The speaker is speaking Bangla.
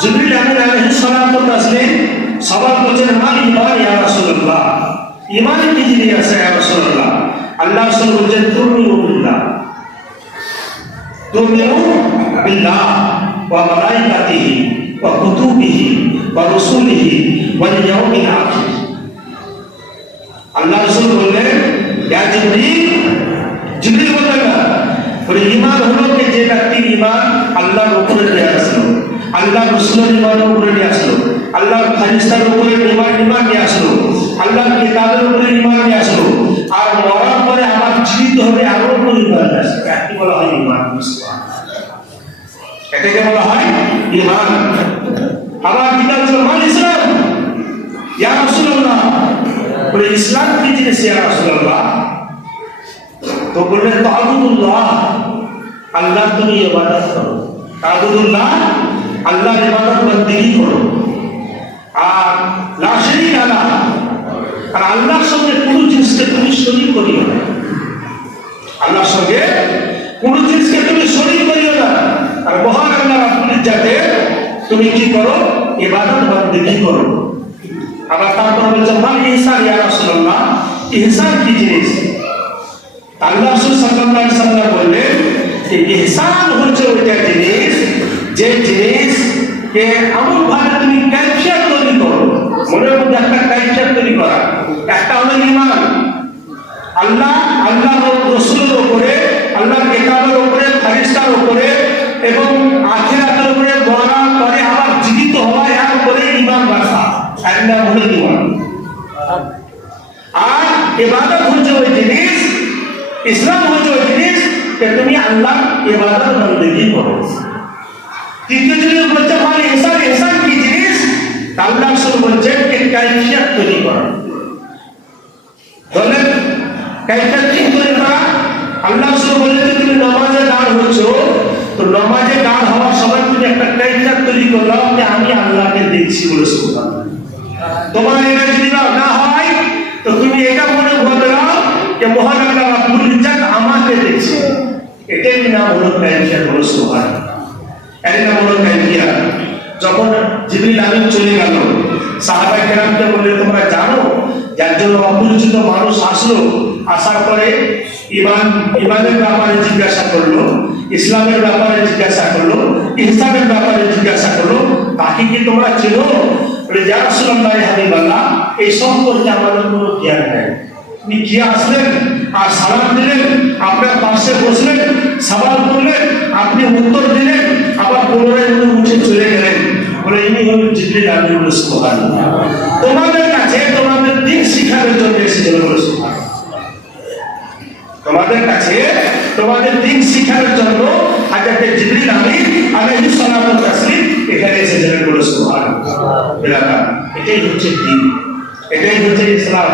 জিবরিল আমিন আলাইহিস সালাতু ওয়াস তাসলিম সওয়াল করছেন মান ঈমান ইয়া রাসূলুল্লাহ, ঈমান কি জিনিস আছে ইয়া রাসূলুল্লাহ? আল্লাহ রাসূল বলেন তুমিনু বিল্লাহ, তুমিনু বিল্লাহ ওয়া মালাইকাতিহি ওয়া কুতুবিহি ওয়া রাসূলিহি ওয়াল ইয়াউমিল আখির। আল্লাহ রাসূল বললেন ইয়া জিবরিল, জিবরিল বললেন না, বলে ঈমান হলো যে ব্যক্তির ঈমান আল্লাহর উপরে নিয়ে আসলো, আল্লাহ রাসূলের ঈমানের উপরে নিয়ে আসলো, আল্লাহর ফেরেশতার উপরে ঈমান নিয়ে আসলো, আল্লাহর কিতাবের উপরে ঈমান নিয়ে আসলো, আর মরার পরে আবার জীবিত হবে এমন উপর ঈমান আসে। এটাকে বলা হয় ঈমান। এটাকে বলা হয় ঈমান। আবার কিতাব হলো মান ইসলাম ইয়া রাসূলুল্লাহ, বলে ইসলাম কি জিনিস ইয়া রাসূলুল্লাহ? তো বললেন তা'বুদুল্লাহ, আল্লাহ তুমি ইবাদত করো, তা'বুদুল্লাহ আল্লাহর ইবাদত বন্দেগী করো, আর লা শারীকা লাহ, আর আল্লাহর সঙ্গে কোনো জিনিসকে তুমি শরীক করিও না, আল্লাহর সঙ্গে কোনো জিনিসকে তুমি শরীক করিও না, আর মহান আল্লাহ রাব্বুল ইজ্জাতের তুমি কি করো? ইবাদত বন্দেগী করো। আবার তারপর বলছে মান ইহসান ইয়া রাসূলুল্লাহ, ইহসান কি জিনিস? আল্লাহ রাসূল সাল্লাল্লাহু আলাইহি ওয়াসাল্লাম বললেন যে ইহসান হচ্ছে ওইটা জিনিস, যে জিনিস কে এমন ভাবে তুমি কাইফিয়ত তৈরি করো, মনের মধ্যে একটা কাইফিয়ত তৈরি করা। একটা হলো ঈমান, আল্লাহর রাসূলের উপরে, আল্লাহর কিতাবের উপরে, ফেরেশতার উপরে এবং আখিরাতের উপরে মরার পরে আবার জীবিত হওয়া, এর উপরে ঈমান রাখা, এর নাম হলো ঈমান। আর ইবাদত হচ্ছে ওই জিনিস, ইসলাম হচ্ছে ওই জিনিস যে তুমি আল্লাহ ইবাদত বন্দেগী করো। তৃতীয় জিনিস বলছে মান ইহসান, ইহসান কি জিনিস? আল্লাহ রাসূল বলছেন যে কাইফিয়ত তৈরি করা। বলেন কাইফিয়ত কি তৈরি করা? আল্লাহ রাসূল বলেন যে তুমি নামাজে দাঁড় হচ্ছো, তো নামাজে দাঁড় হওয়ার সময় তুমি একটা কাইফিয়ত তৈরি করো যে আমি আল্লাহকে দেখছি বলে সুবহানাল্লাহ। তোমার এটা যদি না হয় তো তুমি এটা মনে করবে না যে মহান আল্লাহ রাব্বুল ইজ্জত আমাকে দেখছে। এটাই নাম হলো কাইফিয়ত বলে সুবহানাল্লাহ। এর নাম হলো কাইফিয়ত। যখন জিবরিল আমিন চলে গেল, সাহাবায়ে কেরামকে বললে তোমরা জানো যে একজন অপরিচিত মানুষ আসলো, আসার পরে ইমানের ব্যাপারে জিজ্ঞাসা করলো, ইসলামের ব্যাপারে জিজ্ঞাসা করলো, ইহসানের ব্যাপারে জিজ্ঞাসা করলো, তাকে কি তোমরা চেনো? বলে ইয়া রাসূলুল্লাহ ইয়া হাবিবাল্লাহ, এই সম্পর্কে আমাদের কোনো জ্ঞান নেই। আপনি কি আসলেন আর সালাম দিলেন, আপনার পাশে বসলেন, সওয়াল করলেন, আপনি উত্তর দিলেন, আবার পুনরায় উঠে চলে গেলেন। বলে ইনি হলেন জিবরিল আমিন বলে সুবহানাল্লাহ। তোমাদের কাছে তোমাদের দ্বীন শিখানোর জন্য এসেছিল বলে সুবহানাল্লাহ। তোমাদের কাছে তোমাদের দ্বীন শিখানোর জন্য হযরত জিবরিল আমিন আলাইহিস সালাতু ওয়াস তাসলিম এখানে এসেছিলেন বলে সুবহানাল্লাহ। এটাই হচ্ছে দ্বীন, এটাই হচ্ছে ইসলাম।